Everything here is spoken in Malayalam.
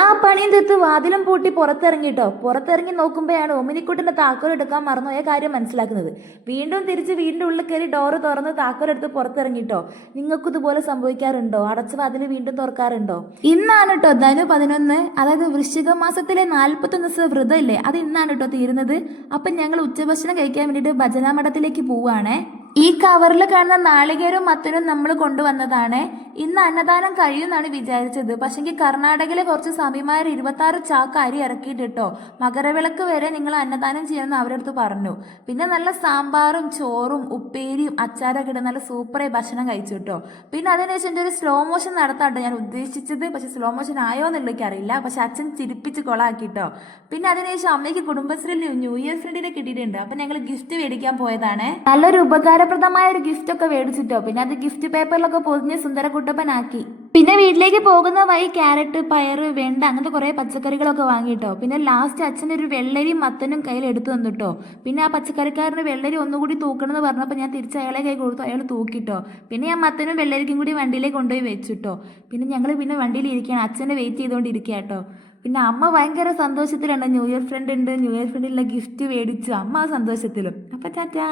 ആ പണിയും തീർത്ത് വാതിലും പൂട്ടി പുറത്തിറങ്ങിട്ടോ. പുറത്തിറങ്ങി നോക്കുമ്പോഴാണ് ഒമിനിക്കുട്ടിന്റെ താക്കോൽ എടുക്കാൻ മറന്നുപോയ കാര്യം മനസ്സിലാക്കുന്നത്. വീണ്ടും തിരിച്ച് വീടിന്റെ ഉള്ളിൽ കയറി ഡോറ് തുറന്ന് താക്കോലെടുത്ത് പുറത്തിറങ്ങിട്ടോ. നിങ്ങൾക്കും ഇതുപോലെ സംഭവിക്കാറുണ്ടോ? അടച്ച വാതിൽ വീണ്ടും തുറക്കാറുണ്ടോ? ഇന്നാണ് കേട്ടോ ധനു 11, അതായത് വൃശ്ചിക മാസത്തിലെ 41 ദിവസം വ്രതം ഇല്ലേ, അത് ഇന്നാണ് കേട്ടോ തീരുന്നത്. അപ്പം ഞങ്ങൾ ഉച്ചഭക്ഷണം കഴിക്കാൻ വേണ്ടിയിട്ട് ഭജനാ മഠത്തിലേക്ക് പോവുകയാണേ. ഈ കവറിൽ കാണുന്ന നാളികേരവും മത്തനും നമ്മൾ കൊണ്ടുവന്നതാണ്. ഇന്ന് അന്നദാനം കഴിയുമെന്നാണ് വിചാരിച്ചത്. പക്ഷെങ്കിൽ കർണാടകയിലെ കുറച്ച് സ്വാമിമാർ 26 ചാക്ക് അരി ഇറക്കിയിട്ടോ മകരവിളക്ക് വരെ നിങ്ങൾ അന്നദാനം ചെയ്യണമെന്ന് അവരുടെ അടുത്ത് പറഞ്ഞു. പിന്നെ നല്ല സാമ്പാറും ചോറും ഉപ്പേരിയും അച്ചാറൊക്കെ ഇട്ട് നല്ല സൂപ്പറായി ഭക്ഷണം കഴിച്ചു കേട്ടോ. പിന്നെ അതിനുശേഷം എൻ്റെ ഒരു സ്ലോ മോഷൻ നടത്താട്ടോ ഞാൻ ഉദ്ദേശിച്ചത്. പക്ഷെ സ്ലോ മോഷൻ ആയോ എന്നുള്ള എനിക്കറിയില്ല. പക്ഷെ അച്ഛൻ ചിരിപ്പിച്ച് കൊളാക്കിട്ടോ. പിന്നെ അതിനുശേഷം അമ്മയ്ക്ക് കുടുംബശ്രീയിൽ ന്യൂ ഇയർ ഫ്രണ്ടിനെ കിട്ടിയിട്ടുണ്ട്. അപ്പം ഞങ്ങൾ ഗിഫ്റ്റ് മേടിക്കാൻ പോയതാണ്. നല്ലൊരു ഉപകാരപ്രദമായ ഒരു ഗിഫ്റ്റ് ഒക്കെ മേടിച്ചിട്ടോ. പിന്നെ അത് ഗിഫ്റ്റ് പേപ്പറിലൊക്കെ പൊതിഞ്ഞ് സുന്ദരക്കുട്ടപ്പനാക്കി. പിന്നെ വീട്ടിലേക്ക് പോകുന്ന വഴി ക്യാരറ്റ്, പയറ്, വെണ്ട അങ്ങനത്തെ കുറേ പച്ചക്കറികളൊക്കെ വാങ്ങിട്ടോ. പിന്നെ ലാസ്റ്റ് അച്ഛൻ്റെ ഒരു വെള്ളരിയും മത്തനും കയ്യിൽ എടുത്തു തന്നിട്ടോ. പിന്നെ ആ പച്ചക്കറിക്കാരന് വെള്ളരി ഒന്നുകൂടി തൂക്കണം എന്ന് പറഞ്ഞപ്പോൾ ഞാൻ തിരിച്ച് അയാളെ കൈ കൊടുത്തു. അയാൾ തൂക്കിട്ടോ. പിന്നെ ഞാൻ മത്തനും വെള്ളരിക്കും കൂടി വണ്ടിയിലേക്ക് കൊണ്ടുപോയി വെച്ചിട്ടോ. പിന്നെ ഞങ്ങൾ പിന്നെ വണ്ടിയിൽ ഇരിക്കുകയാണ്, അച്ഛനെ വെയിറ്റ് ചെയ്തുകൊണ്ടിരിക്കുക കേട്ടോ. പിന്നെ അമ്മ ഭയങ്കര സന്തോഷത്തിലുണ്ട്. ന്യൂ ഇയർ ഫ്രണ്ട് ഉണ്ട്, ന്യൂ ഇയർ ഫ്രണ്ടിലുള്ള ഗിഫ്റ്റ് മേടിച്ചു. അമ്മ സന്തോഷത്തിലും. അപ്പം ടാറ്റാ.